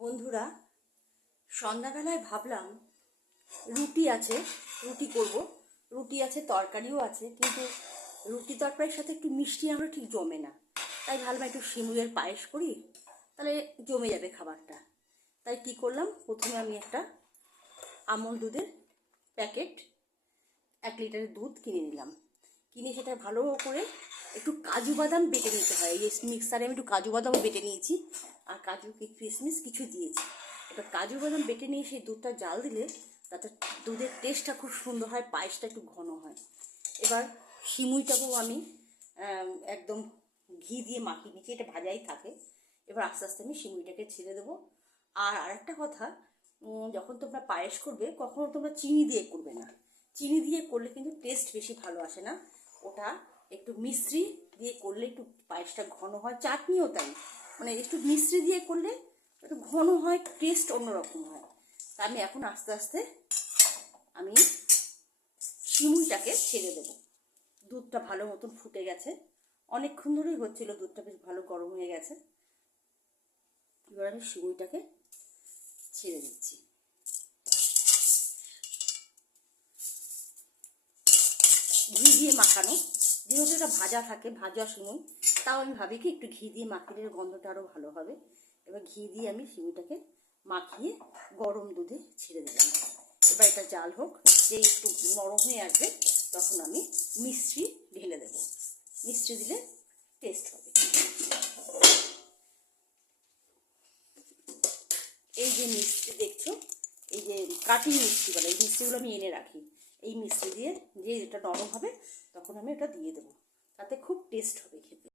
বন্ধুরা, সন্ধ্যাবেলায় ভাবলাম রুটি আছে, রুটি করব। রুটি আছে, তরকারিও আছে, কিন্তু রুটি তরকারির সাথে একটু মিষ্টি আমরা ঠিক জমে না। তাই ভাবলাম একটু সিমুইয়ের পায়েস করি, তাহলে জমে যাবে খাবারটা। তাই কি করলাম, প্রথমে আমি একটা আমল দুধের প্যাকেট 1 লিটারের দুধ কিনে নিলাম। কিনে সেটা ভালো করে একটু কাজু বাদাম বেটে নিতে হয়। এই মিক্সারে আমি একটু কাজু বাদাম বেটে নিয়েছি, আর কাজু কিশমিশ কিছু দিয়েছি। এবার কাজু বাদাম বেটে নিয়ে সেই দুধটা জাল দিলে তাতে দুধের টেস্টটা খুব সুন্দর হয়, পায়েসটা একটু ঘন হয়। এবার সিমুইটাকেও আমি একদম ঘি দিয়ে মাখিয়ে নিচ্ছি, এটা ভাজাই থাকে। এবার আস্তে আস্তে আমি সিমুইটাকে ছেড়ে দেবো। আর আরেকটা কথা, যখন তোমরা পায়েস করবে কখনো তোমরা চিনি দিয়ে করবে না। চিনি দিয়ে করলে কিন্তু টেস্ট বেশি ভালো আসে না। ওটা একটু মিশ্রি দিয়ে করলে একটু পায়েসটা ঘন হয়, চাটনিও তাই। মানে একটু মিশ্রি দিয়ে করলে একটু ঘন হয়, টেস্ট অন্যরকম হয়। তা আমি এখন আস্তে আস্তে আমি সিমুইটাকে ছেড়ে দেবো। দুধটা ভালো মতন ফুটে গেছে, অনেকক্ষণ ধরেই হচ্ছিল, দুধটা বেশ ভালো গরম হয়ে গেছে। এবার আমি সিমুইটাকে ছেড়ে দিচ্ছি। ঘি দিয়ে মাখানো, যেহেতু এটা ভাজা থাকে, ভাজা সিমুই, তাও আমি ভাবি কি একটু ঘি দিয়ে মাখিয়ে গন্ধটা আরও ভালো হবে। এবার ঘি দিয়ে আমি সিমুইটাকে মাখিয়ে গরম দুধে ছেড়ে দিলাম। এবার এটা জাল হোক, যে একটু নরম হয়ে আসবে তখন আমি মিষ্টি ঢেলে দেব। মিষ্টি দিলে টেস্ট হবে। এই যে মিষ্টি দেখছো, এই যে কাটিং মিষ্টি বলে, এই মিষ্টিগুলো আমি এনে রাখি। এই মিষ্টি দিয়ে যে এটা নরম হবে তখন আমি এটা দিয়ে দেবো, তাতে খুব টেস্ট হবে খেতে।